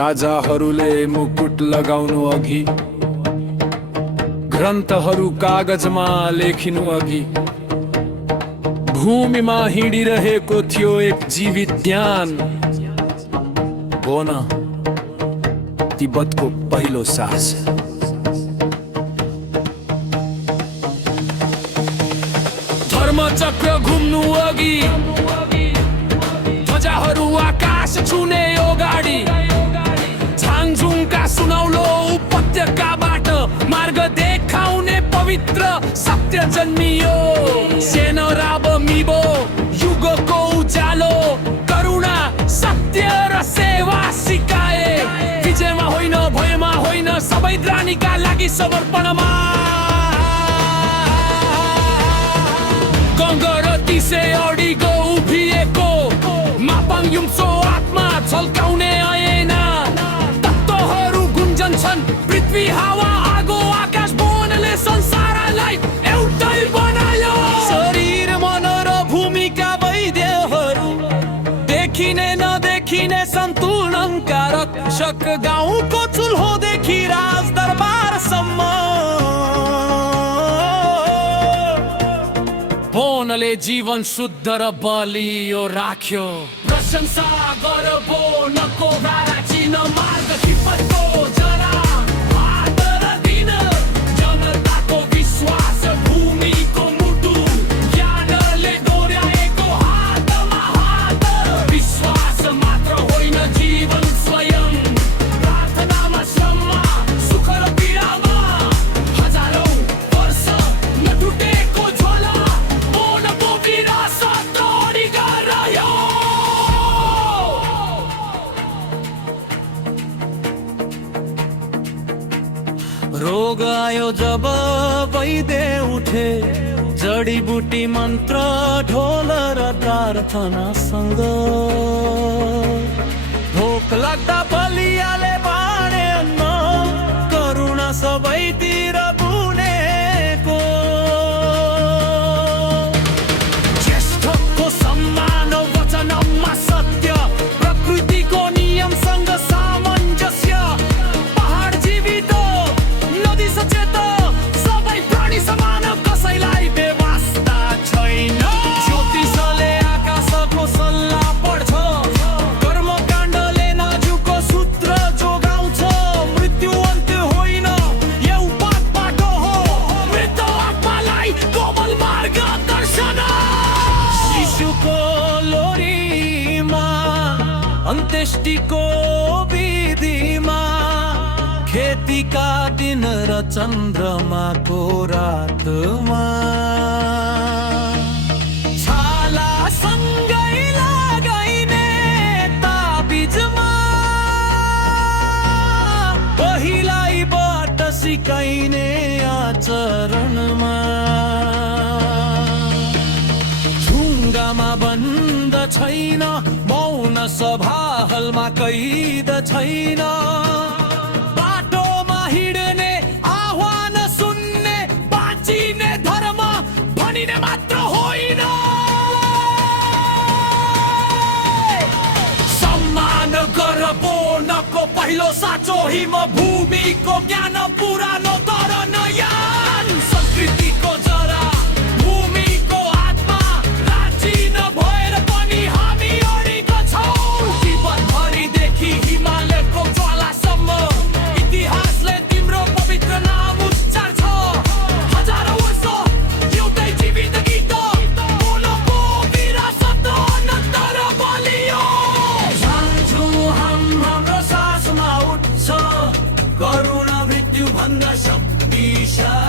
राजाहरूले मुकुट लगाउनु अघि, ग्रन्थहरू कागजमा लेखिनु अघि, भूमिमा हिँडिरहेको थियो एक जीवित ज्ञान। हो न, तिब्बतको पहिलो साहस। धर्मचक्र घुम्नु अघि, ध्वजाहरू आकाश छुने यो गाडी, छाङझुङका सुनौलो उपत्यकाबाट मार्ग देखाउने पवित्र सत्य जन्मियो। सेनराब मिबो युगको उज्यालो, करुणा सत्य र सेवा सिकाए। विजयमा होइन भयमा होइन, सबै द्रानीका लागि समर्पणमा। गङ्गर तिसे अडिगो उभिएको मापाङ युम्सो आत्मा झल्काउने ऐना। तत्त्वहरू गुन्जन्छन्, पृथ्वी हावा आगो आकाश बोनले संसारलाई एउटै बनायो। शरीर मन र भूमिका वैद्यहरू, देखिने नदेखिने सन्तुलनका रक्षक। गाउँको चुल्होदेखि राजदरबारसम्म बोनले जीवन शुद्ध र बलियो राख्यो। प्रशंसा गर बोनको राचिन मार्ग तिब्बतको जरा। आदर दिन जनताको विश्वास, भूमिको मुटु ज्ञानले डोर्याएको हातमा हात। विश्वास मात्र होइन जीवन स्वयं, प्रार्थनामा श्रममा सुख र पीडामा। हजारौं वर्ष नटुटेको झोला, बोनको विरासत अडिगा रह्यो। रोग आयो जब वैद्य उठे, जडीबुटी मन्त्र ढोल र प्रार्थनासँग। भोक लाग्दा बलियाले बाँडे अन्न, करुणा सबैतिर बुनेको। ज्येष्ठको सम्मान वचनमा सत्य, प्रकृतिको नियमसँग सामञ्जस्य। पहाड जीवित, नदी सचेत, सबै प्राणी समान, कसैलाई बेवास्ता छैन। ज्योतिषले आकाशको सल्लाह पढ्छ, कर्मकाण्डले नाजुको सूत्र जोगाउँछ। मृत्यु अन्त्य होइन, एउटा बाटो हो, मृत आत्मालाई कोमल मार्गदर्शन। शिशुको लोरीमा, अन्त्येष्टिको विधिमा, खेतीका दिन र चन्द्रमाको रातमा। छालासँगै लगाइने ताबिजमा, पहिलाइबाट सिकाइने आचरणमा। ढुङ्गामा बन्द छैन, मौन सभा हलमा कैद छैन। बाटोमा हिँड्ने आह्वान सुन्ने, बाँचिने धर्म भनिने मात्र होइन। सम्मान गर बोनको पहिलो साँचो, हिम भूमिको ज्ञान पुरानो तर नयाँ। संस्कृतिको जरा, भूमिको आत्मा, प्राचीन भएर पनि हामी अडिग छौँ। तिब्बतभरिदेखि हिमालयको ज्वालासम्म, इतिहासले तिम्रो पवित्र नाम उच्चार्छ। हजारौं वर्ष एउटै जीवित गीत, बोनको विरासत अनन्त र बलियो। छाङझुङ हाम्रो सासमा उठ्छ, करुणा मृत्युभन्दा शक्तिशाली।